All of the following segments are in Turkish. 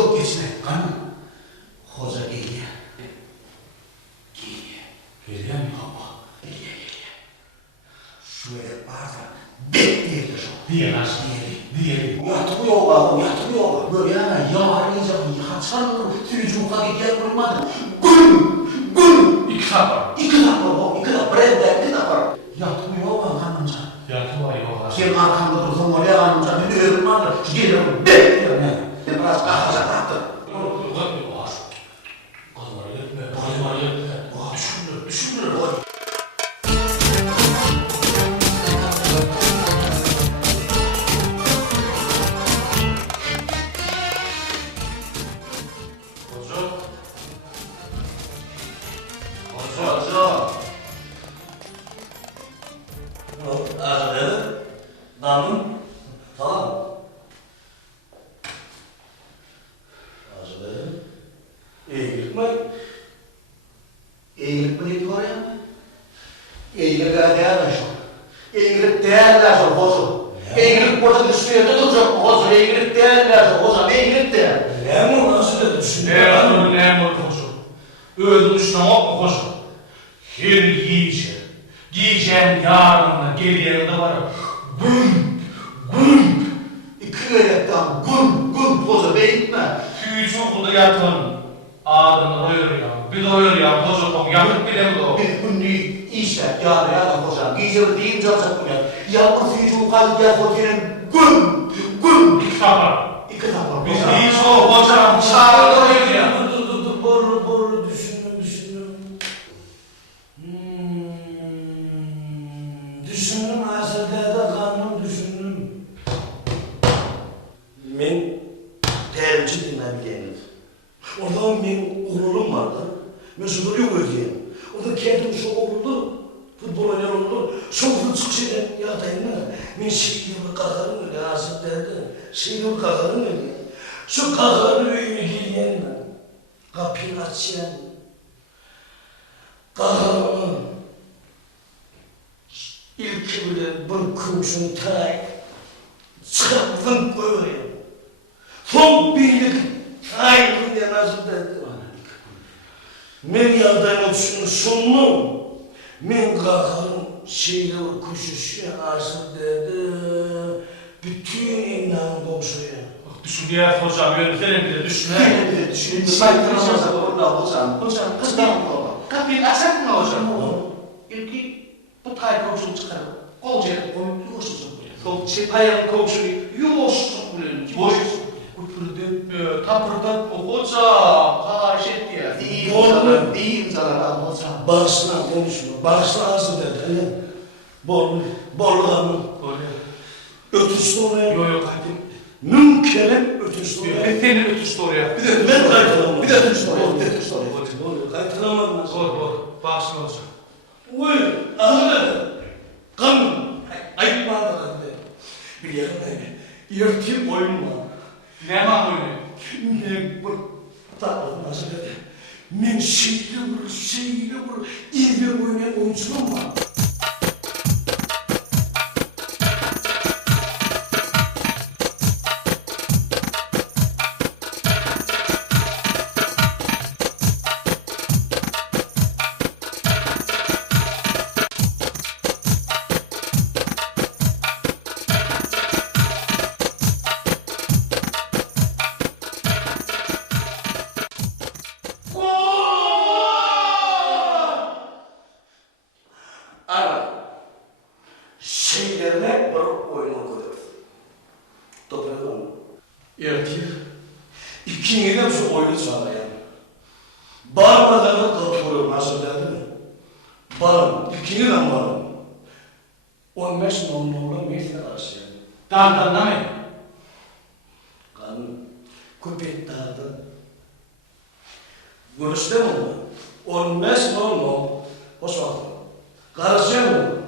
Çok geçme kanım. Hoca geliyor. Geliyor mu baba? Geliyor. Şöyle bazen bekleyelim şu. Diyelim. Yatmıyor. Böyle yarayacak haçan tücüka gidiyor olmadı. Gül. İki dakika. İki dakika brende 2 dakika. Yatmıyor hanımca. Yatmıyor. Kim arkamda dursun oraya hanımca beni ölmadı. Geliyorum bekliyorum yani. Ben biraz kalkacaktım. Düşünür. Eğilip mi gidiyor ya? Eğilip değerler şu. Eğilip değerler şu hoca. Eğilip burada düşmeye de duracak hoca. Eğilip değerler şu hoca. Eğilip değer. Memur nasıl da düşünüyor? Memur hoca. Öldürmüş ne yapma hoca. Her giyeceğim yarınla geliyende var ya. Güm. 2 ayaktan güm hoca beyitme. Tüyücü okulda yatan adını doyur ya. Bir doyur ya hoca kom. Yakıp bile mi doğru? Bir günlük işler ya hoca. Giyeceğim deyince alacak mı ya? Yağmur tüyücü kaldı ya hocanın güm. İki dakika. 2 dakika. Biz iyiyiz o hocam. Çağırdı doyur ya. Dur, boru düşündüm. Düşündüm, aslında kanım düşündüm. Ben tercih dinlemeyenim. Orada benim oğlum vardı. Ben suduryu koyuyordum. Orada kendim şu oldu. Futbol oynar oldu. Sonra çıkışıyla ya dayımla. Ben şehirli kakarım öyle aslında derdi. Şehirli kakarım öyle. Şu kakarı öyle giyen mi? Kapıyı açayan. Kakarımın ilk bile bir kurşun tay. Çıkarttım koyuyor. Son birlik tayyipin diye nasıl derdi. Men yaldayım şunu sunum. Men kakarım şeyle kuşuşu asıl dedi. Bütün inan boşuyor. Düşünüyor hocam. Yönetmenim bile düşünüyor. Saygılarımızla orada hocam. Kızdan baba. Kapıyı açak mı hocam? İlki bu tay komşunu çıkarıp kol çekip koyup yuvuşturup koyuyor. Payanın komşunu yuvuşturup koyuyor. Boş. Kupurdetmiyor. Tapırdatma hocam. Karşı etti ya. Değil sana hocam. Bağırsına konuşma. Bağırsına asıl dedi. Borluğanın ötüsü oraya. Yok kalbim. Mümkünüm ötüsü oraya. Efendim ötüstü oraya. Ben kaytılamam. Bir de ötüsü oraya. Kaytılamam nasıl? Doğru. Bağışın hocam. Uy, ahmet. Kanım. Ayıp bana da bir yerim yırtayım oyunma. Ne man oynuyor? Ne bu tatlı nasıl dedi? Men şeyle vur, iyi bir oynayan oyuncunum var. Şeylerine bir oyun okuyor. Toprağım. Erkek. İkinci de şu oyunu sağlayan. Bağırmadan kalkıyor nasıl dedi mi? Bağırın. İkinci de bağırın. 15.00'la metin arası yani. Dağdan mı? Kanun. Köpek dağdı. Görüşte mi bu? 15.00 hoş vakti. Karışıyor mu?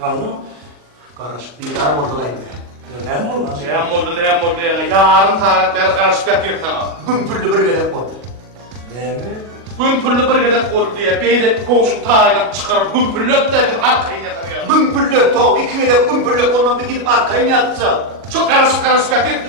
Hanım, Karış, bir yarım ortadaydı. ne mi oldu? Ne oldu yani? Yarın tarihler karşı bekliyor sana. Hümpürlü bir gedek oldu. Ne mi? Hümpürlü bir gedek oldu diye beylik koğuşu tarihine çıkarıp hümpürlü öpterdin arkayı yatar ya. Hümpürlü, toğ, iki gedek hümpürlü olman bir gidip arkaya yatsa. Çok karışık bekliyor.